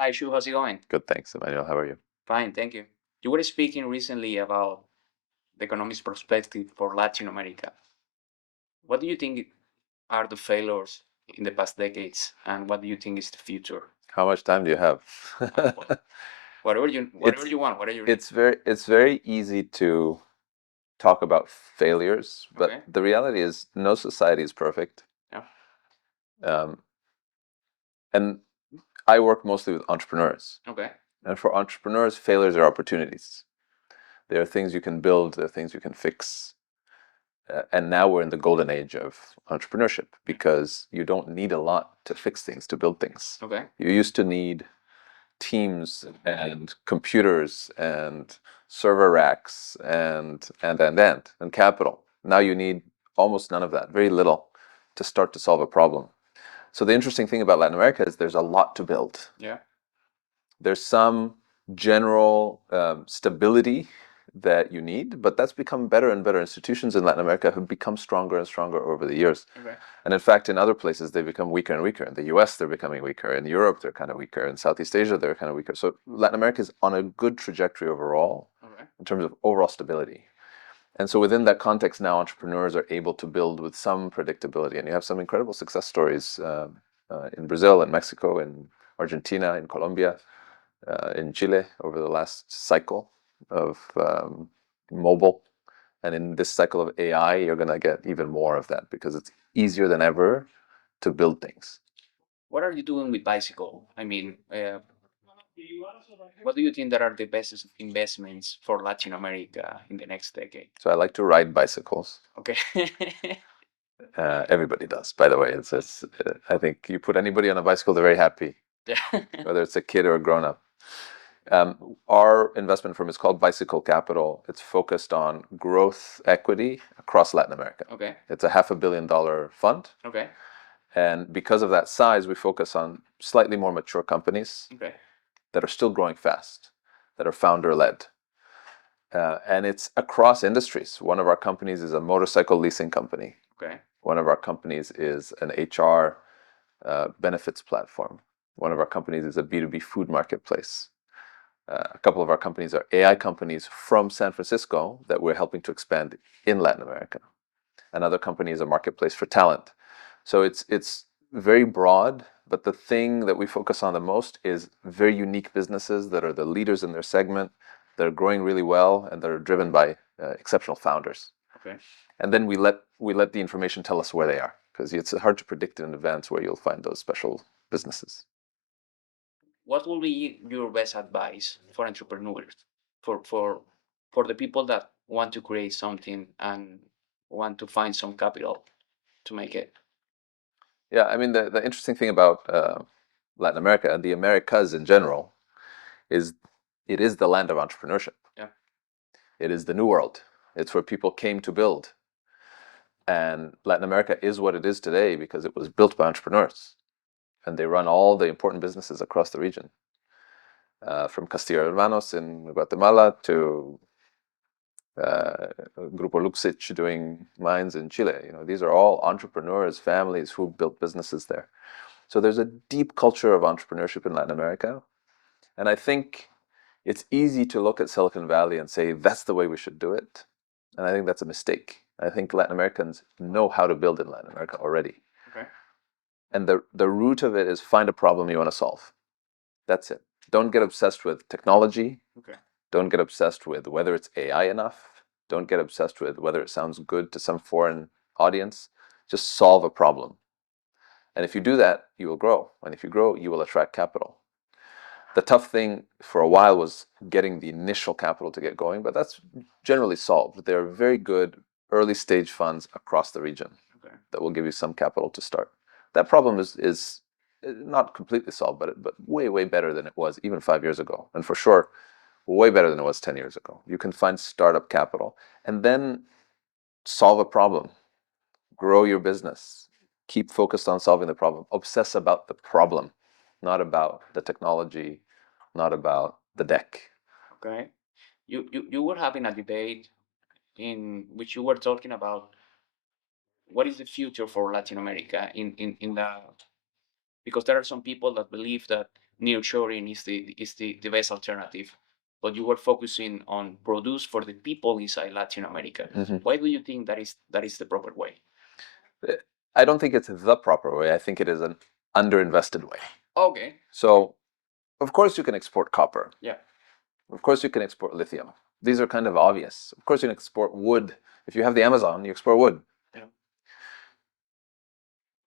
Hi, Shu. How's it going? Good, thanks, Emmanuel. How are you? Fine, thank you. You were speaking recently about the economic perspective for Latin America. What do you think are the failures in the past decades, and what do you think is the future? How much time do you have? Wha- whatever it's you want, whatever you need. it's very easy to talk about failures, but Okay. the reality is no society is perfect. Yeah. Um, and I work mostly with entrepreneurs. Okay. And for entrepreneurs, failures are opportunities. There are things you can build, there are things you can fix. And now we're in the golden age of entrepreneurship because you don't need a lot to fix things, to build things. Okay. You used to need teams and computers and server racks and capital. Now you need almost none of that, very little, to start to solve a problem. So the interesting thing about Latin America is there's a lot to build. Yeah. There's some general stability that you need, but that's become better and better. Institutions in Latin America have become stronger and stronger over the years. Okay. And in fact, in other places, they become weaker and weaker. In the US, they're becoming weaker. In Europe, they're kind of weaker. In Southeast Asia, they're kind of weaker. So Latin America is on a good trajectory overall Okay. in terms of overall stability. And so within that context, now entrepreneurs are able to build with some predictability. And you have some incredible success stories in Brazil, in Mexico, in Argentina, in Colombia, in Chile over the last cycle of mobile. And in this cycle of AI, you're going to get even more of that because it's easier than ever to build things. What are you doing with bicycle? I mean, what do you think that are the best investments for Latin America in the next decade? So I like to ride bicycles. Okay. Everybody does, by the way. I think you put anybody on a bicycle, they're very happy, Yeah. whether it's a kid or a grown up. Our investment firm is called Bicycle Capital. It's focused on growth equity across Latin America. Okay. It's a $500 million fund. Okay. And because of that size, we focus on slightly more mature companies Okay. that are still growing fast, that are founder led. And it's across industries. One of our companies is a motorcycle leasing company. Okay. One of our companies is an HR benefits platform. One of our companies is a B2B food marketplace. A couple of our companies are AI companies from San Francisco that we're helping to expand in Latin America. Another company is a marketplace for talent. So it's very broad, but the thing that we focus on the most is very unique businesses that are the leaders in their segment, that are growing really well, and that are driven by exceptional founders. Okay. And then we let the information tell us where they are, because it's hard to predict in advance where you'll find those special businesses. What will be your best advice for entrepreneurs, for for for the people that want to create something and want to find some capital to make it? Yeah, I mean the interesting thing about Latin America and the Americas in general is it is the land of entrepreneurship. Yeah. It is the new world. It's where people came to build. And Latin America is what it is today because it was built by entrepreneurs. And they run all the important businesses across the region, from Castillo Hermanos in Guatemala to Grupo Luxich doing mines in Chile. These are all entrepreneurs, families who built businesses there. So there's a deep culture of entrepreneurship in Latin America. And I think it's easy to look at Silicon Valley and say, that's the way we should do it. And I think that's a mistake. I think Latin Americans know how to build in Latin America already. Okay. And the root of it is find a problem you want to solve. That's it. Don't get obsessed with technology. Okay. Don't get obsessed with whether it's AI enough. Don't get obsessed with whether it sounds good to some foreign audience. Just solve a problem. And if you do that, you will grow. And if you grow, you will attract capital. The tough thing for a while was getting the initial capital to get going, but that's generally solved. There are very good early stage funds across the region Okay. that will give you some capital to start. That problem is not completely solved, but way, way better than it was even 5 years ago. And for sure, way better than it was 10 years ago. You can find startup capital and then solve a problem, grow your business, keep focused on solving the problem, obsess about the problem, not about the technology, not about the deck. Okay. You were having a debate in which you were talking about what is the future for Latin America in the because there are some people that believe that nearshoring is the best alternative, but you were focusing on produce for the people inside Latin America. Why do you think that is the proper way? I don't think it's the proper way. I think it is an underinvested way. Okay. So, of course, you can export copper. Yeah. Of course, you can export lithium. These are kind of obvious. Of course, you can export wood. If you have the Amazon, you export wood. Yeah.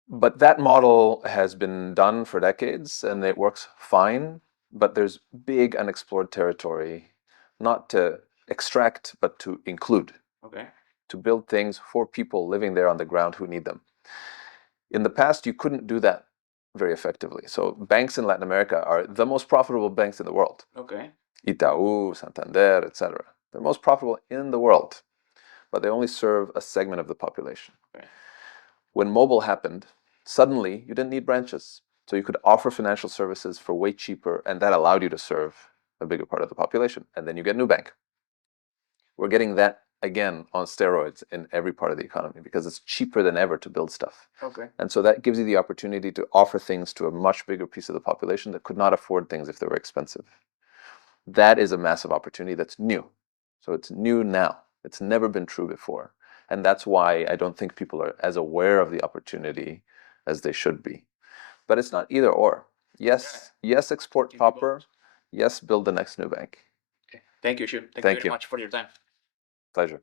But that model has been done for decades and it works fine. But there's big unexplored territory, not to extract, but to include, Okay. to build things for people living there on the ground who need them. In the past, you couldn't do that very effectively. So banks in Latin America are the most profitable banks in the world. Okay. Itaú, Santander, etc. They're most profitable in the world, but they only serve a segment of the population. Okay. When mobile happened, suddenly you didn't need branches. So you could offer financial services for way cheaper, and that allowed you to serve a bigger part of the population. And then you get Nubank. We're getting that again on steroids in every part of the economy because it's cheaper than ever to build stuff. Okay. And so that gives you the opportunity to offer things to a much bigger piece of the population that could not afford things if they were expensive. That is a massive opportunity that's new. So it's new now. It's never been true before. And that's why I don't think people are as aware of the opportunity as they should be. But it's not either or. Yes, yes, export Can do copper. both. Yes, build the next Nubank. Okay. Thank you, Shu. Thank you Thank very you. much for your time. Pleasure.